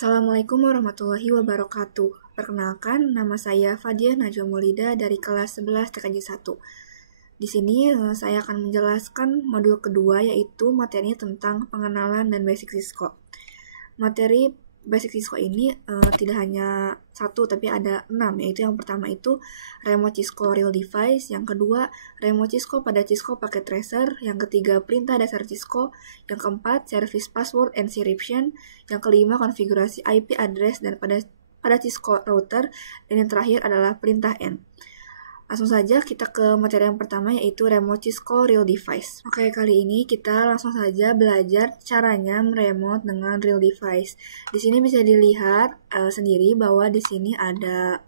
Assalamualaikum warahmatullahi wabarakatuh. Perkenalkan, nama saya Fadiah Najwa Maulida dari kelas 11 TKJ 1. Di sini saya akan menjelaskan modul kedua, yaitu materinya tentang pengenalan dan basic Cisco. Materi basic Cisco ini tidak hanya satu, tapi ada 6, yaitu yang pertama itu remote Cisco real device, yang kedua remote Cisco pada Cisco packet tracer, yang ketiga perintah dasar Cisco, yang keempat service password and encryption, yang kelima konfigurasi IP address dan pada Cisco router, dan yang terakhir adalah perintah N. Langsung saja kita ke materi yang pertama, yaitu remote Cisco real device. Oke, kali ini kita langsung saja belajar caranya meremote dengan real device. Di sini bisa dilihat sendiri bahwa di sini ada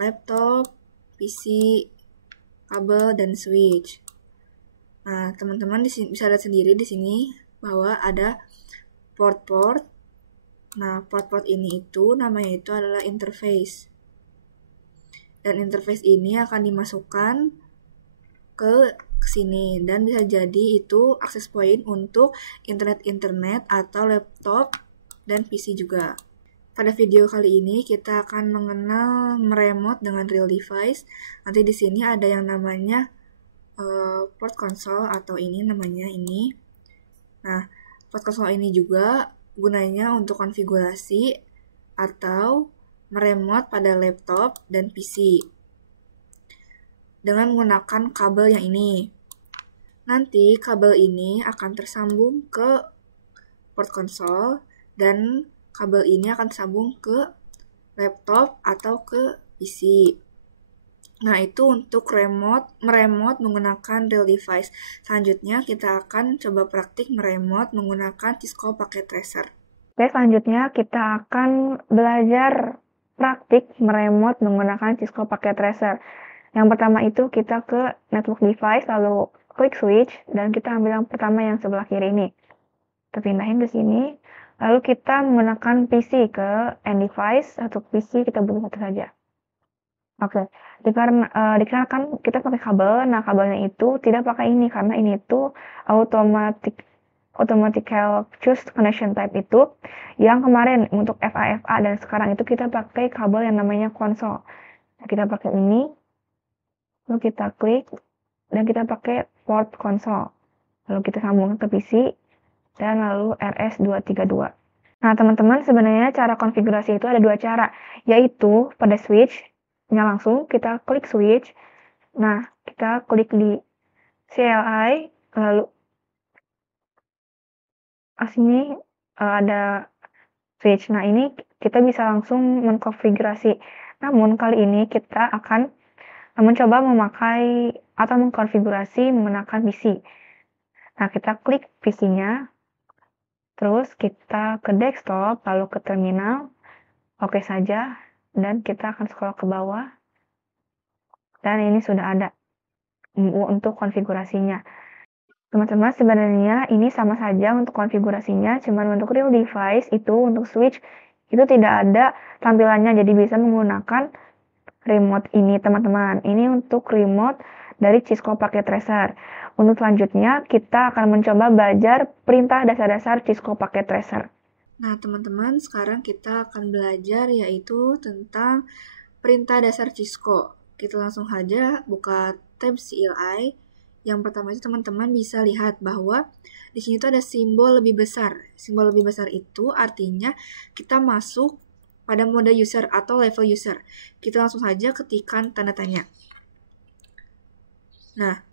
laptop, PC, kabel, dan switch. Nah, teman-teman di sini bisa lihat sendiri di sini bahwa ada port-port. Nah, port-port ini namanya itu adalah interface. Dan interface ini akan dimasukkan ke sini, dan bisa jadi itu akses point untuk internet atau laptop dan PC juga. Pada video kali ini kita akan mengenal meremote dengan real device. Nanti di sini ada yang namanya port console, atau ini namanya ini. Nah, port console ini juga gunanya untuk konfigurasi atau meremote pada laptop dan PC dengan menggunakan kabel yang ini. Nanti kabel ini akan tersambung ke port console dan kabel ini akan tersambung ke laptop atau ke PC. Nah, itu untuk meremote menggunakan real device. Selanjutnya kita akan coba praktik meremote menggunakan Cisco packet tracer. Oke, selanjutnya kita akan belajar praktik meremote menggunakan Cisco packet tracer. Yang pertama itu kita ke network device, lalu klik switch, dan kita ambil yang pertama yang sebelah kiri ini. Kita pindahin ke sini, lalu kita menggunakan PC ke end device, atau PC kita butuh satu saja. Oke, dikarenakan kita pakai kabel, nah kabelnya itu tidak pakai ini, karena ini itu automatical choose connection type itu yang kemarin untuk FA, dan sekarang itu kita pakai kabel yang namanya konsol. Nah, kita pakai ini, lalu kita klik, dan kita pakai port konsol. Lalu kita sambungkan ke PC, dan lalu RS232. Nah, teman-teman, sebenarnya cara konfigurasi itu ada dua cara, yaitu pada switch-nya langsung, kita klik switch. Nah, kita klik di CLI, lalu sini ada switch. Nah, ini kita bisa langsung mengkonfigurasi. Namun, kali ini kita akan mencoba memakai atau mengkonfigurasi menggunakan PC. Nah, kita klik PC-nya, terus kita ke desktop, lalu ke terminal, oke saja, dan kita akan scroll ke bawah, dan ini sudah ada untuk konfigurasinya. Teman-teman, sebenarnya ini sama saja untuk konfigurasinya, cuman untuk real device itu, untuk switch, itu tidak ada tampilannya, jadi bisa menggunakan remote ini, teman-teman. Ini untuk remote dari Cisco packet tracer. Untuk selanjutnya, kita akan mencoba belajar perintah dasar-dasar Cisco packet tracer. Nah, teman-teman, sekarang kita akan belajar yaitu tentang perintah dasar Cisco. Kita langsung saja buka tab CLI. Yang pertama itu teman-teman bisa lihat bahwa di sini tuh ada simbol lebih besar. Simbol lebih besar itu artinya kita masuk pada mode user atau level user. Kita langsung saja ketikkan tanda tanya. Nah,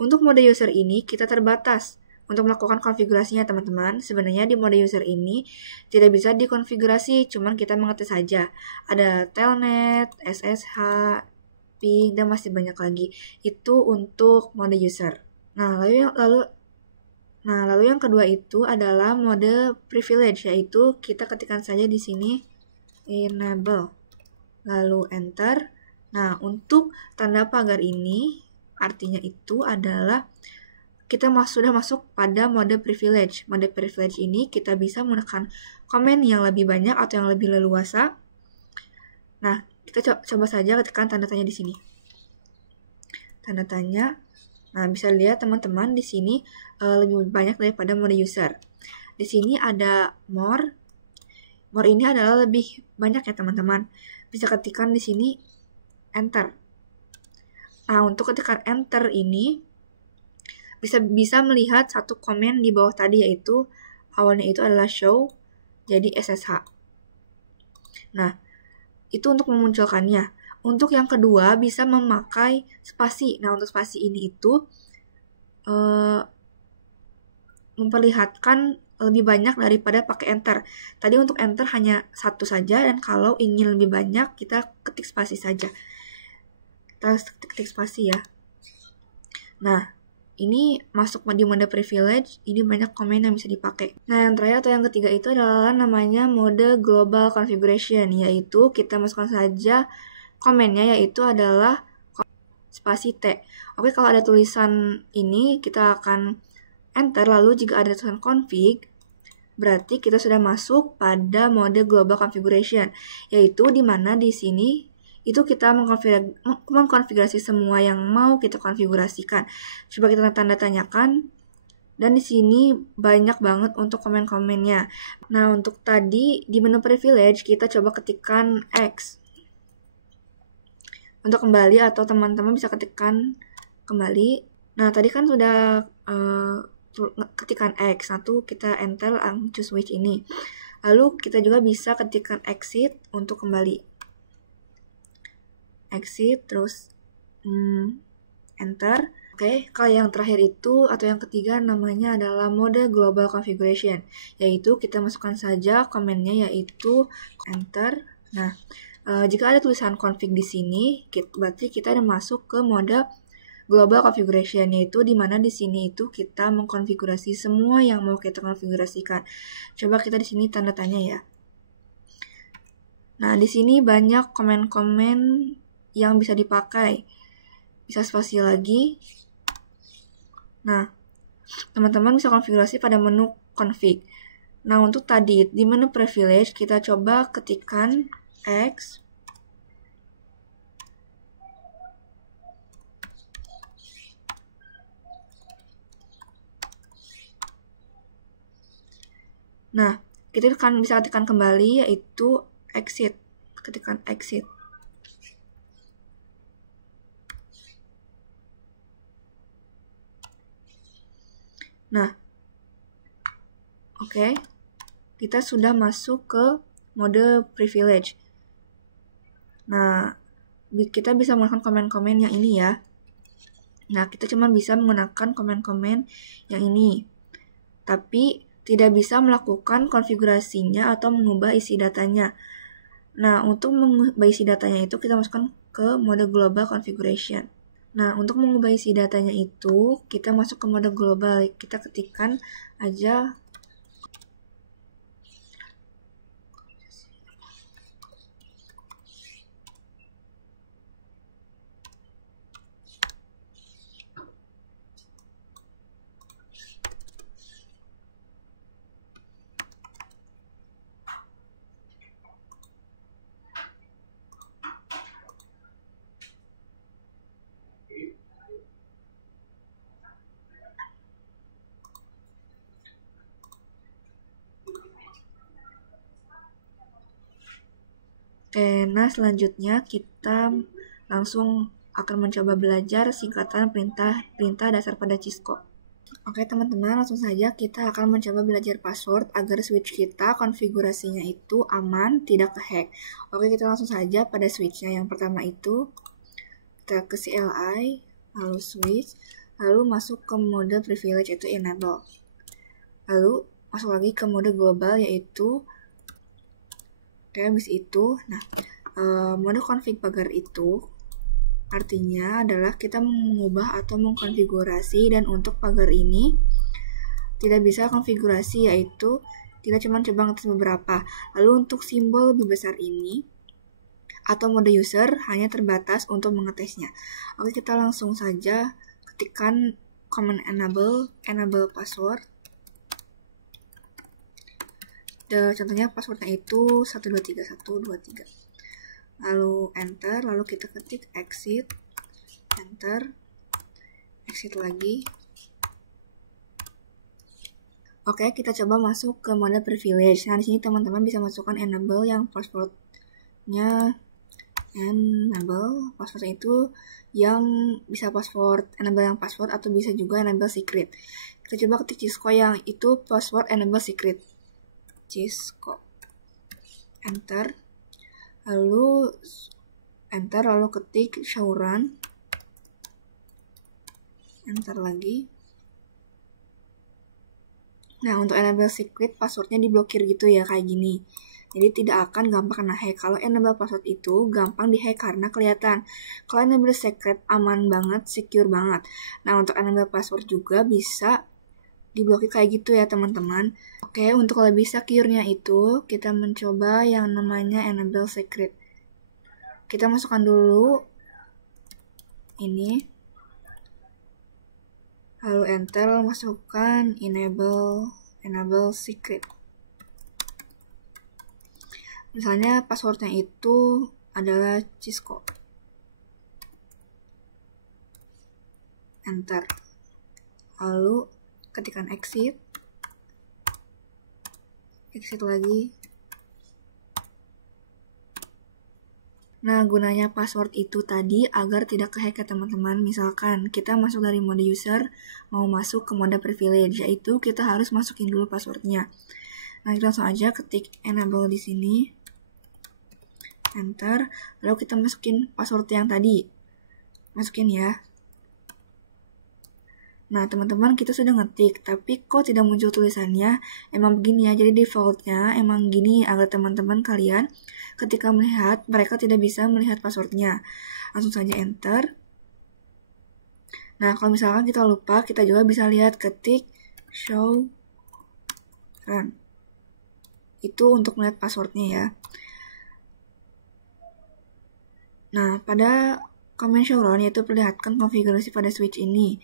untuk mode user ini kita terbatas untuk melakukan konfigurasinya, teman-teman. Sebenarnya di mode user ini tidak bisa dikonfigurasi, cuman kita mengetik saja. Ada telnet, SSH, ping, dan masih banyak lagi. Itu untuk mode user. Nah, lalu yang kedua itu adalah mode privilege, yaitu kita ketikkan saja di sini enable, lalu enter. Nah, untuk tanda pagar ini artinya itu adalah kita sudah masuk pada mode privilege. Mode privilege ini kita bisa menekan komen yang lebih banyak atau yang lebih leluasa. Nah, kita coba saja ketikkan tanda tanya di sini. Tanda tanya. Nah, bisa lihat teman-teman di sini lebih banyak daripada mode user. di sini ada more. More ini adalah lebih banyak ya teman-teman. Bisa ketikkan di sini enter. Nah, untuk ketikkan enter ini bisa melihat satu komen di bawah tadi, yaitu awalnya itu adalah show jadi SSH. Nah, itu untuk memunculkannya. Untuk yang kedua bisa memakai spasi. Nah, untuk spasi ini itu memperlihatkan lebih banyak daripada pakai enter. Tadi untuk enter hanya satu saja, dan kalau ingin lebih banyak kita ketik spasi saja. Kita ketik spasi ya. Nah, ini masuk di mode privilege, ini banyak komen yang bisa dipakai. Nah, yang terakhir atau yang ketiga itu adalah namanya mode global configuration, yaitu kita masukkan saja komennya, yaitu adalah spasi T. Oke, kalau ada tulisan ini kita akan enter, lalu jika ada tulisan config, berarti kita sudah masuk pada mode global configuration, yaitu di mana di sini itu kita mengkonfigurasi semua yang mau kita konfigurasikan. Coba kita tanda tanyakan, dan di sini banyak banget untuk komen-komennya. Nah, untuk tadi di menu privilege kita coba ketikkan X untuk kembali, atau teman-teman bisa ketikkan kembali. Nah, tadi kan sudah ketikkan X, satu kita enter choose switch ini. Lalu kita juga bisa ketikkan exit untuk kembali. Exit, terus enter. Oke, kalau yang terakhir itu atau yang ketiga namanya adalah mode global configuration, yaitu kita masukkan saja komennya, yaitu enter. Nah, jika ada tulisan config di sini, berarti kita udah masuk ke mode global configuration, yaitu di mana di sini itu kita mengkonfigurasi semua yang mau kita konfigurasikan. Coba kita di sini tanda tanya ya. Nah, di sini banyak komen-komen yang bisa dipakai. Bisa spasi lagi. Nah, teman-teman bisa konfigurasi pada menu config. Nah, untuk tadi di menu privilege kita coba ketikkan X. Nah, kita akan bisa ketikkan kembali, yaitu exit. Ketikkan exit. Nah, oke. Kita sudah masuk ke mode privilege. Nah, kita bisa menggunakan komen-komen yang ini ya. Nah, kita cuma bisa menggunakan komen-komen yang ini. Tapi tidak bisa melakukan konfigurasinya atau mengubah isi datanya. Nah, untuk mengubah isi datanya itu kita masukkan ke mode global configuration. Nah, untuk mengubah isi datanya itu kita masuk ke mode global. Kita ketikkan aja Oke, nah selanjutnya kita langsung akan mencoba belajar singkatan perintah dasar pada Cisco. Oke teman-teman, langsung saja kita akan mencoba belajar password agar switch kita konfigurasinya itu aman, tidak kehack. Oke, kita langsung saja pada switchnya. Yang pertama itu kita ke CLI, lalu switch, lalu masuk ke mode privilege, yaitu enable. Lalu masuk lagi ke mode global, yaitu habis itu, mode config pagar itu artinya adalah kita mengubah atau mengkonfigurasi, dan untuk pagar ini tidak bisa konfigurasi, yaitu kita cuma coba ngetes beberapa. Lalu untuk simbol lebih besar ini atau mode user hanya terbatas untuk mengetesnya. Oke, kita langsung saja ketikkan command enable password. Contohnya passwordnya itu 123123. Lalu enter, lalu kita ketik exit, enter, exit lagi. Oke, kita coba masuk ke mode privilege. Nah, di sini teman-teman bisa masukkan enable yang passwordnya passwordnya itu yang bisa password, enable yang password atau bisa juga enable secret. Kita coba ketik Cisco yang itu password enable secret. Cisco. Enter. Lalu ketik Shauran. Enter lagi. Nah, untuk enable secret passwordnya diblokir gitu ya, kayak gini. Jadi tidak akan gampang kena hack. Kalau enable password itu gampang dihack karena kelihatan. Kalau enable secret aman banget, secure banget. Nah, untuk enable password juga bisa diblokir kayak gitu ya teman-teman. Oke, untuk lebih secure-nya itu kita mencoba yang namanya enable secret. Kita masukkan dulu ini. Lalu enter, masukkan enable secret. Misalnya passwordnya itu adalah Cisco. Enter. Lalu ketikkan exit lagi. Nah, gunanya password itu tadi agar tidak kehack ya teman-teman. Misalkan kita masuk dari mode user, mau masuk ke mode privilege, yaitu kita harus masukin dulu passwordnya. Nah, kita langsung aja ketik enable di sini. Enter, lalu kita masukin password yang tadi. Masukin ya. Nah, teman-teman kita sudah ngetik, tapi kok tidak muncul tulisannya? Emang begini ya, jadi defaultnya emang gini agar teman-teman kalian ketika melihat, mereka tidak bisa melihat passwordnya. Langsung saja enter. Nah, kalau misalkan kita lupa, kita juga bisa lihat ketik show run. Itu untuk melihat passwordnya ya. Nah, pada command show run yaitu perlihatkan konfigurasi pada switch ini.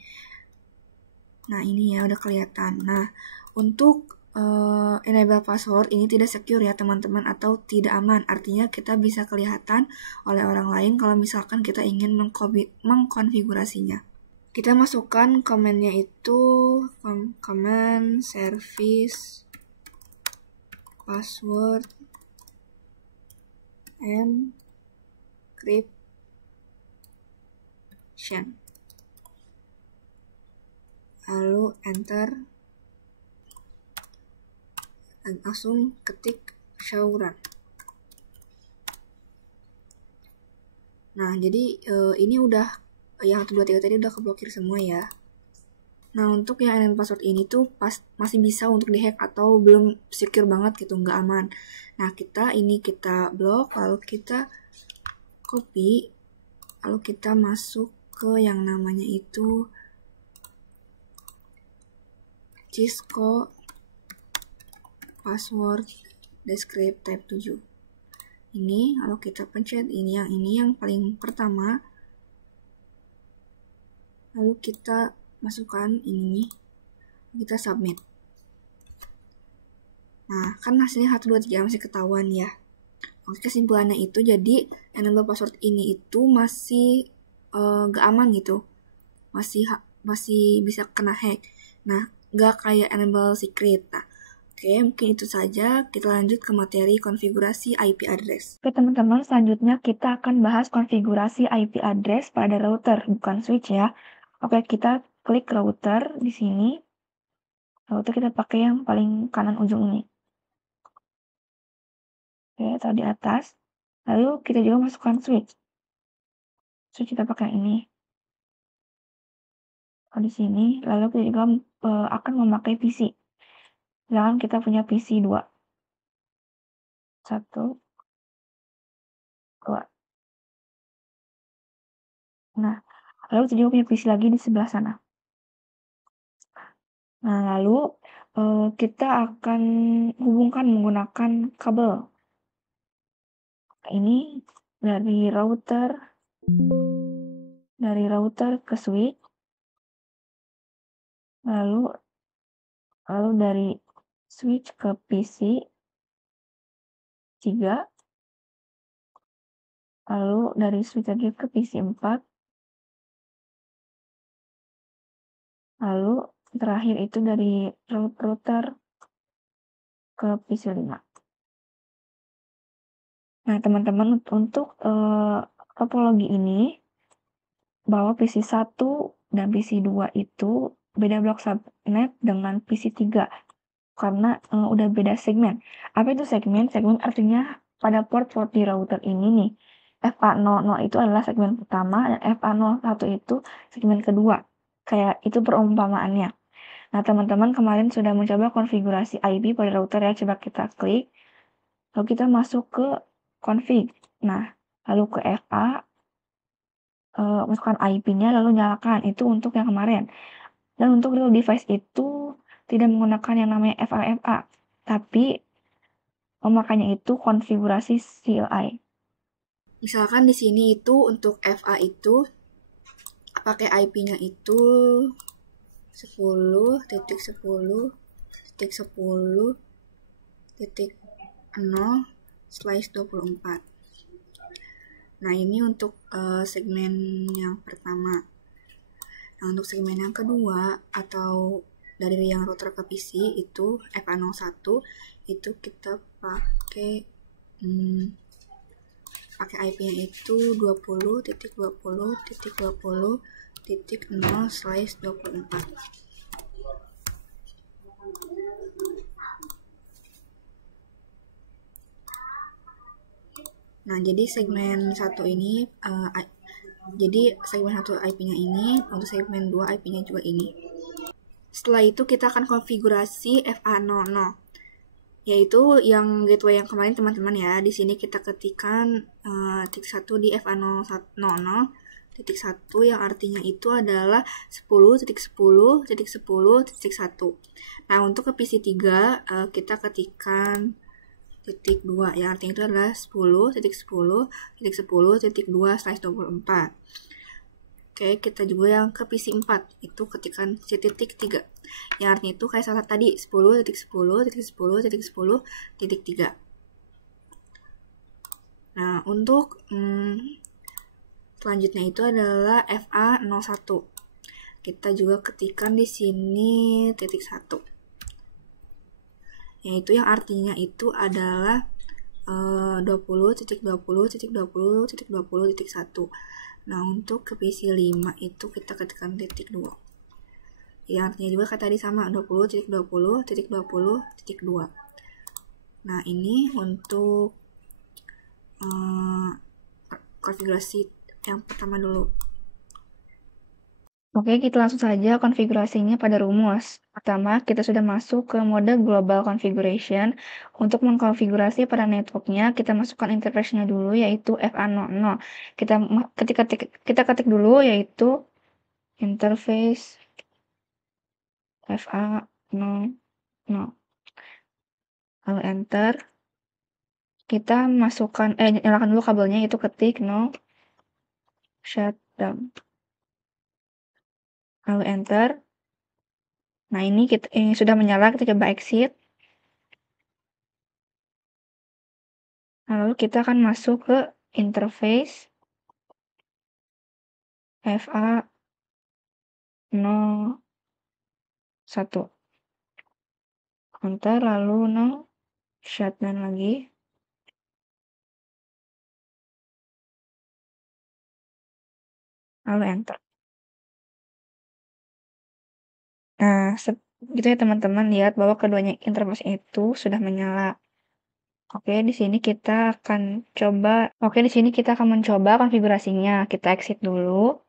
Nah, ini ya udah kelihatan. Nah, untuk enable password ini tidak secure ya teman-teman atau tidak aman. Artinya kita bisa kelihatan oleh orang lain kalau misalkan kita ingin mengkonfigurasinya. Kita masukkan command-nya itu command service password encryption. Lalu enter. Langsung ketik show run. Nah, jadi ini udah yang 1, 2, 3 tadi udah keblokir semua ya. Nah, untuk yang enable password ini tuh masih bisa untuk dihack atau belum secure banget gitu, nggak aman. Nah, kita blok, lalu kita copy, lalu kita masuk ke yang namanya itu Cisco password descript type 7. Ini, lalu kita pencet ini yang paling pertama. Lalu kita masukkan ini, kita submit. Nah, kan hasilnya 1, 2, 3 masih ketahuan ya. Oke, kesimpulannya itu jadi enable password ini itu masih gak aman gitu. Masih bisa kena hack. Nah, gak kayak enable secret. Nah, oke, mungkin itu saja. Kita lanjut ke materi konfigurasi IP address. Oke teman-teman, selanjutnya kita akan bahas konfigurasi IP address pada router, bukan switch ya. Oke, kita klik router di sini. Router kita pakai yang paling kanan ujung ini. Oke, atau di atas. Lalu kita juga masukkan switch. Switch kita pakai yang ini. Di sini, lalu kita juga akan memakai PC. Misalkan kita punya PC 2. 1, 2. Nah, lalu kita juga punya PC lagi di sebelah sana. Nah, lalu kita akan hubungkan menggunakan kabel. Ini dari router ke switch. Lalu dari switch ke PC 3. Lalu dari switch lagi ke PC 4. Lalu terakhir itu dari router ke PC5. Nah, teman-teman, untuk topologi ini, bahwa PC1 dan PC2 itu beda blok subnet dengan PC3 karena udah beda segmen. Apa itu segmen? Segmen artinya pada port-port di router ini nih, FA00 itu adalah segmen pertama dan FA01 itu segmen kedua. Kayak itu perumpamaannya. Nah, teman-teman kemarin sudah mencoba konfigurasi IP pada router ya. Coba kita klik, lalu kita masuk ke config. Nah, lalu ke FA, masukkan IP-nya lalu nyalakan. Itu untuk yang kemarin. Dan untuk real device itu tidak menggunakan yang namanya FA, tapi memakainya itu konfigurasi CLI. Misalkan di sini itu untuk FA itu pakai IP-nya itu 10.10.10.0/24. Nah, ini untuk segmen yang pertama. Nah, untuk segmen yang kedua atau dari yang router ke PC itu FA01 itu kita pakai IP-nya itu 20.20.20.0/24. Nah, jadi segmen 1 ini segmen 1 IP-nya ini, untuk segmen 2 IP-nya juga ini. Setelah itu kita akan konfigurasi FA00, yaitu yang gateway yang kemarin teman-teman ya. Di sini kita ketikkan titik 1 di FA00 titik 1 yang artinya itu adalah 10.10.10.1. Nah, untuk ke PC3 kita ketikkan titik 2 yang artinya itu adalah 10.10.10.2/24. Oke, kita juga yang ke PC4 itu ketikkan titik 3 yang artinya itu kayak salah tadi 10.10.10.10.3. Nah, untuk selanjutnya itu adalah FA01. Kita juga ketikkan di sini titik 1. Yaitu yang artinya itu adalah 20.20.20.20.1. Nah, untuk ke PC5 itu kita ketikkan titik 2. Yang artinya juga kayak tadi sama 20.20.20.2. Nah, ini untuk konfigurasi yang pertama dulu. Oke, kita langsung saja konfigurasinya pada rumus. Pertama, kita sudah masuk ke mode global configuration. Untuk mengkonfigurasi pada networknya, kita masukkan interface-nya dulu, yaitu FA00. Kita ketik dulu, yaitu interface FA00. Lalu enter. Kita masukkan, nyalakan dulu kabelnya, itu ketik no shutdown. Lalu enter. Nah, ini sudah menyala, kita coba exit. Lalu kita akan masuk ke interface FA01. Enter, lalu no shutdown lagi. Lalu enter. Nah, gitu ya teman-teman, lihat bahwa keduanya interface itu sudah menyala. Oke, di sini kita akan mencoba konfigurasinya. Kita exit dulu.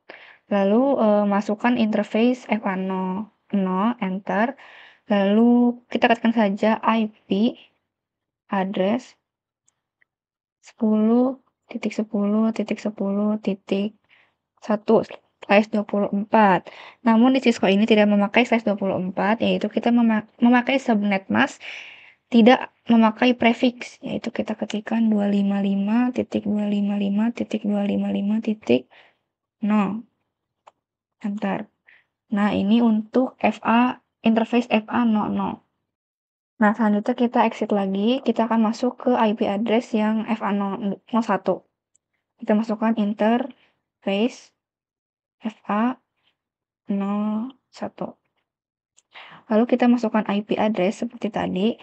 Lalu masukkan interface FA00, enter. Lalu kita ketikkan saja IP address 10.10.10.1/24. Namun di Cisco ini tidak memakai /24, yaitu kita memakai subnet mask, tidak memakai prefix, yaitu kita ketikkan 255.255.255.0. Enter. Nah, ini untuk interface FA00. Nah, selanjutnya kita exit lagi, kita akan masuk ke IP address yang FA01. Kita masukkan interface FA01. Lalu kita masukkan IP address seperti tadi,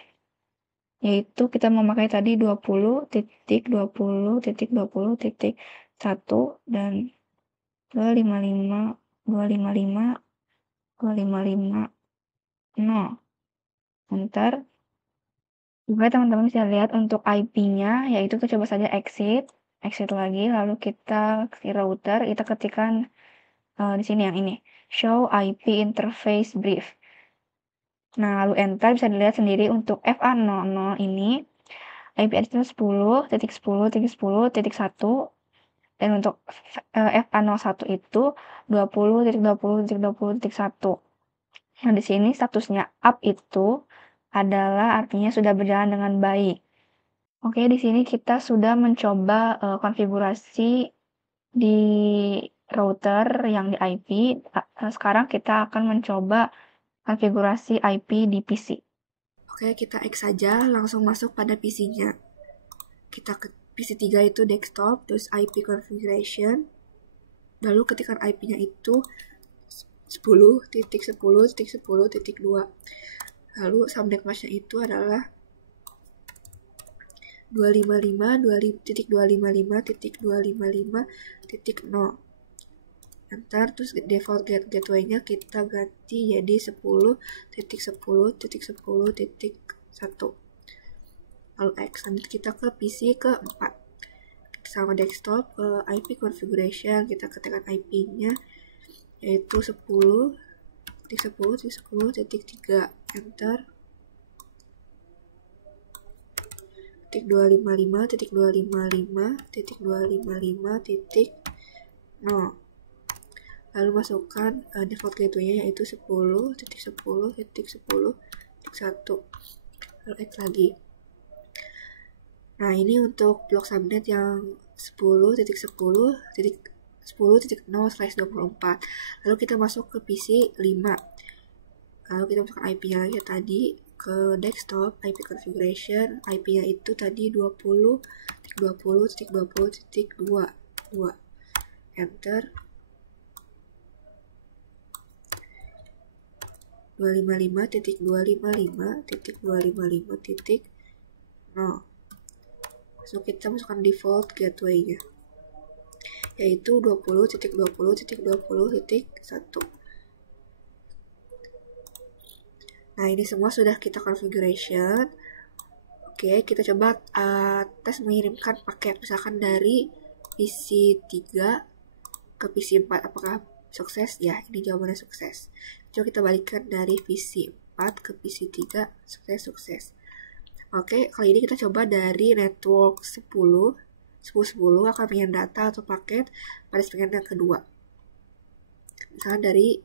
yaitu kita memakai tadi 20.20.20.1 dan 255.255.255.0. Enter. Oke, teman-teman bisa lihat untuk IP-nya, yaitu kita coba saja exit lagi, lalu kita ke router, kita ketikkan di sini yang ini, show IP interface brief. Nah, lalu enter, bisa dilihat sendiri untuk FA00 ini, IP address 10.10.10.1, dan untuk FA01 itu 20.20.20.1. Nah, di sini statusnya up itu adalah artinya sudah berjalan dengan baik. Oke, di sini kita sudah mencoba konfigurasi di router yang di IP. Sekarang kita akan mencoba konfigurasi IP di PC. Oke, kita X saja, langsung masuk pada PC-nya. Kita ke PC 3 itu desktop, terus IP configuration, lalu ketikkan IP-nya itu 10.10.10.2. Lalu subnet mask-nya itu adalah 255.255.255.0. Enter, terus default gateway-nya kita ganti jadi 10.10.10.1. Lalu X, lanjut kita ke PC ke-4. Kita sama desktop ke IP configuration, kita ketikkan IP-nya yaitu 10.10.10.3. Enter. 255.255.255.0. Lalu masukkan default gateway-nya yaitu 10.10.10.1. Lalu X lagi. Nah, ini untuk blok subnet yang 10.10.10.0/24. Lalu kita masuk ke PC 5. Lalu kita masukkan IP-nya lagi tadi ke desktop, IP configuration, IP-nya itu tadi 20.20.20.2. Enter. 255.255.255.0. So, kita masukkan default gateway-nya yaitu 20.20.20.1. Nah, ini semua sudah kita configuration. Oke, kita coba tes mengirimkan paket misalkan dari PC 3 ke PC 4. Apakah sukses? Ya, ini jawabannya sukses. Coba kita balikkan dari PC 4 ke PC 3. Sukses. Oke, kali ini kita coba dari network 10 akan pengen data atau paket pada segmen yang kedua. Misalnya dari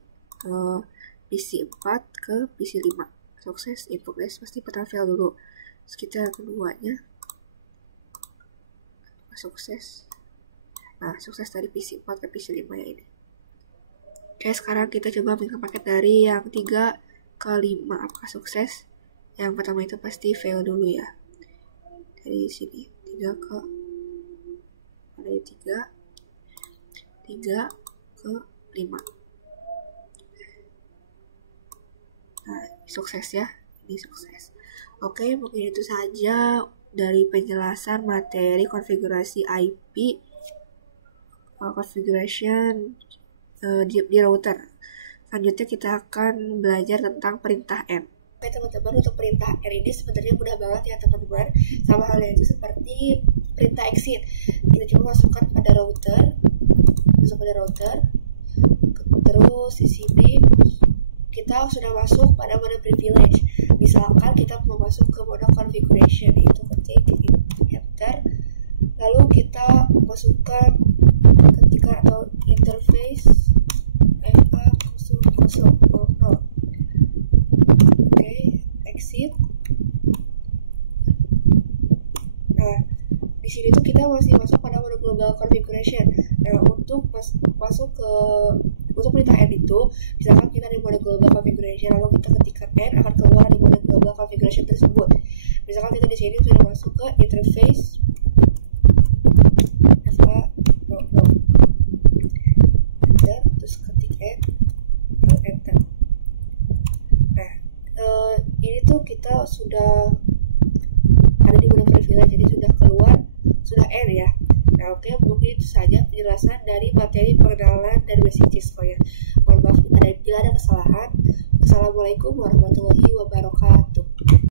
PC 4 ke PC 5. Sukses, in progress, pasti pernah fail dulu. Terus kita keduanya. Sukses. Nah, sukses dari PC 4 ke PC 5 ya ini. Oke, sekarang kita coba ambil paket dari yang 3 ke 5. Apakah sukses? Yang pertama itu pasti fail dulu ya. Dari sini 3 ke 5. Nah, sukses ya. Ini sukses. Oke, mungkin itu saja dari penjelasan materi konfigurasi IP configuration di router. Selanjutnya kita akan belajar tentang perintah N. Oke teman-teman, untuk perintah R ini sebenarnya mudah banget ya teman-teman. Sama halnya itu seperti perintah exit. Kita cuma masuk pada router, terus di sini kita sudah masuk pada mode privilege. Misalkan kita mau masuk ke mode configuration, itu ketik enter, lalu kita masukkan ketika atau interface FA00. Exit. Nah, di sini tuh kita masih masuk pada mode global configuration. Nah, untuk masuk ke perintah N itu, misalkan kita di mode global configuration, lalu kita ketikkan N akan keluar di mode global configuration tersebut. Misalkan kita di sini sudah masuk ke interface FA00. Enter, terus ketik N, lalu enter. Nah, ini tuh kita sudah ada di mode privilege, jadi sudah keluar, sudah end ya. Nah oke, mungkin itu saja penjelasan dari materi perkenalan dan basic Cisco ya. Mohon maaf bila ada kesalahan. Wassalamualaikum warahmatullahi wabarakatuh.